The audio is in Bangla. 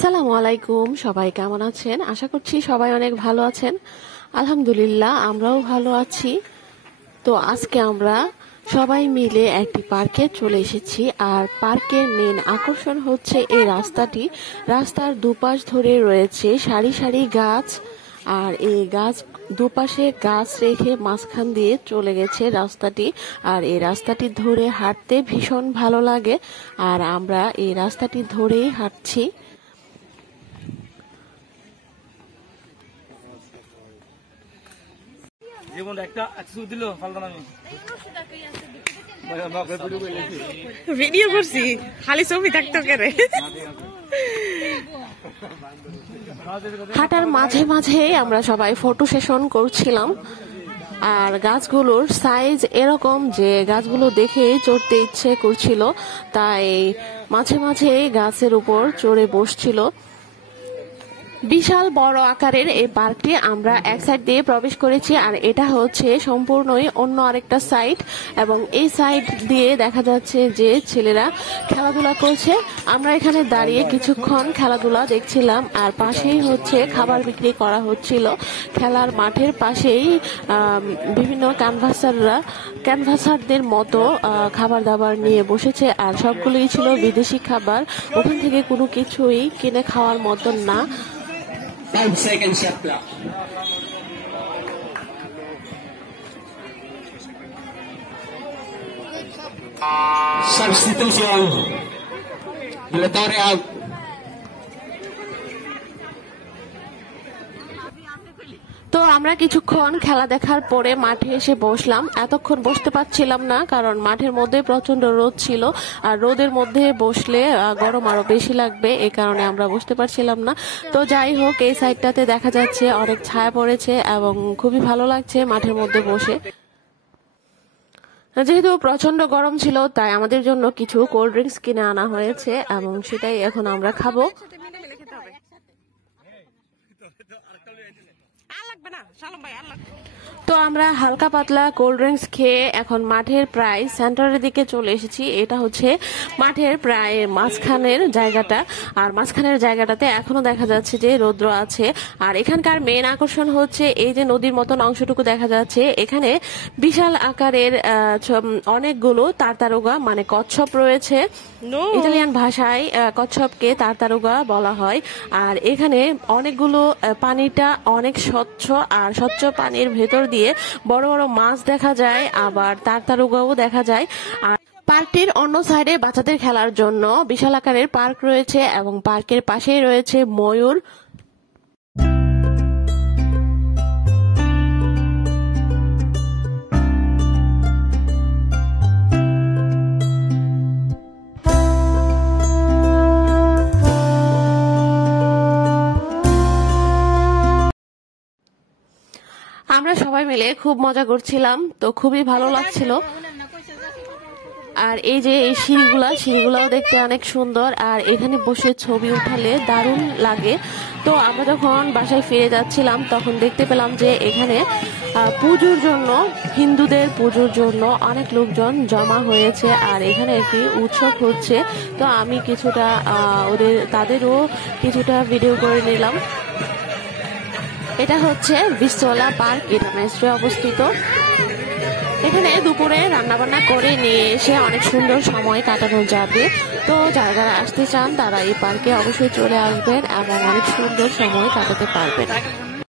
আসসালামু আলাইকুম। সবাই কেমন আছেন? আশা করছি সবাই অনেক ভালো আছেন। আলহামদুলিল্লাহ, আমরাও ভালো আছি। তো আজকে আমরা সবাই মিলে একটি পার্কে চলে এসেছি। আর পার্কের মেন আকর্ষণ হচ্ছে এই রাস্তাটি। রাস্তার দুপাশ ধরে রয়েছে সারি সারি গাছ, আর এই গাছ দুপাশে গাছ রেখে মাঝখান দিয়ে চলে গেছে রাস্তাটি। আর এই রাস্তাটি ধরে হাঁটতে ভীষণ ভালো লাগে, আর আমরা এই রাস্তাটি ধরেই হাঁটছি। ভিডিও করছি, খালি ছবি থাকতো কেরে। হাঁটার মাঝে মাঝে আমরা সবাই ফটো সেশন করছিলাম। আর গাছগুলোর সাইজ এরকম যে গাছগুলো দেখে চড়তে ইচ্ছে করছিল, তাই মাঝে মাঝে গাছের উপর চড়ে বসছিল। বিশাল বড় আকারের এই পার্কটি আমরা এক সাইড দিয়ে প্রবেশ করেছি, আর এটা হচ্ছে সম্পূর্ণই অন্য আরেকটা সাইড, এবং এই সাইড দিয়ে দেখা যাচ্ছে যে ছেলেরা খেলাধুলা করছে। আমরা এখানে দাঁড়িয়ে কিছুক্ষণ খেলাধুলা দেখছিলাম, আর পাশেই হচ্ছে খাবার বিক্রি করা হচ্ছিল। খেলার মাঠের পাশেই বিভিন্ন ক্যানভাসারদের মতো খাবার দাবার নিয়ে বসেছে, আর সবগুলোই ছিল বিদেশি খাবার। ওখান থেকে কোনো কিছুই কিনে খাওয়ার মতন না। 5 seconds shot clock. Substitution. Military out. তো আমরা কিছুক্ষণ খেলা দেখার পরে মাঠে এসে বসলাম। এতক্ষণ বসতে পারছিলাম না, কারণ মাঠের মধ্যে প্রচন্ড রোদ ছিল, আর রোদের মধ্যে বসলে গরম আরো বেশি লাগবে, এই কারণে আমরা বসতে পারছিলাম না। তো যাই হোক, এই সাইডটাতে দেখা যাচ্ছে অনেক ছায়া পড়েছে এবং খুবই ভালো লাগছে মাঠের মধ্যে বসে। যেহেতু প্রচন্ড গরম ছিল, তাই আমাদের জন্য কিছু কোল্ড ড্রিঙ্কস কিনে আনা হয়েছে, এবং সেটাই এখন আমরা খাবো। তো আমরা হালকা পাতলা কোল্ড ড্রিঙ্কস খেয়ে এখন মাঠের প্রায় সেন্টারের দিকে চলে এসেছি। এটা হচ্ছে মাঠের প্রায় মাঝখানের জায়গাটা, আর মাঝখানের জায়গাটাতে এখনো দেখা যাচ্ছে যে রৌদ্র আছে। আর এখানকার মেন আকর্ষণ হচ্ছে এই যে নদীর মতন অংশটুকু দেখা যাচ্ছে, এখানে বিশাল আকারের অনেকগুলো তারতারুগা মানে কচ্ছপ রয়েছে। ইতালিয়ান ভাষায় কচ্ছপকে তারতারুগা বলা হয়। আর এখানে অনেকগুলো পানিটা অনেক স্বচ্ছ, আর স্বচ্ছ পানির ভেতর দিয়ে বড় বড় মাছ দেখা যায়, আবার তারতারুগাও দেখা যায়। আর পার্কটির অন্য সাইডে বাচ্চাদের খেলার জন্য বিশাল আকারের পার্ক রয়েছে, এবং পার্কের পাশেই রয়েছে ময়ূর। আমরা সবাই মিলে খুব মজা করছিলাম, তো খুবই ভালো লাগছিল। আর এই যে এই সিঁড়িগুলাও দেখতে অনেক সুন্দর, আর এখানে বসে ছবি উঠালে দারুণ লাগে। তো আমরা যখন বাসায় ফিরে যাচ্ছিলাম, তখন দেখতে পেলাম যে এখানে পুজোর জন্য, হিন্দুদের পুজোর জন্য অনেক লোকজন জমা হয়েছে, আর এখানে একটি উৎসব হচ্ছে। তো আমি কিছুটা তাদেরও কিছুটা ভিডিও করে নিলাম। এটা হচ্ছে বিস্তলা পার্ক, এটা মেসরে অবস্থিত। এখানে দুপুরে রান্নাবান্না করে নিয়ে এসে অনেক সুন্দর সময় কাটানো যাবে। তো যারা যারা আসতে চান তারা এই পার্কে অবশ্যই চলে আসবেন এবং অনেক সুন্দর সময় কাটাতে পারবেন।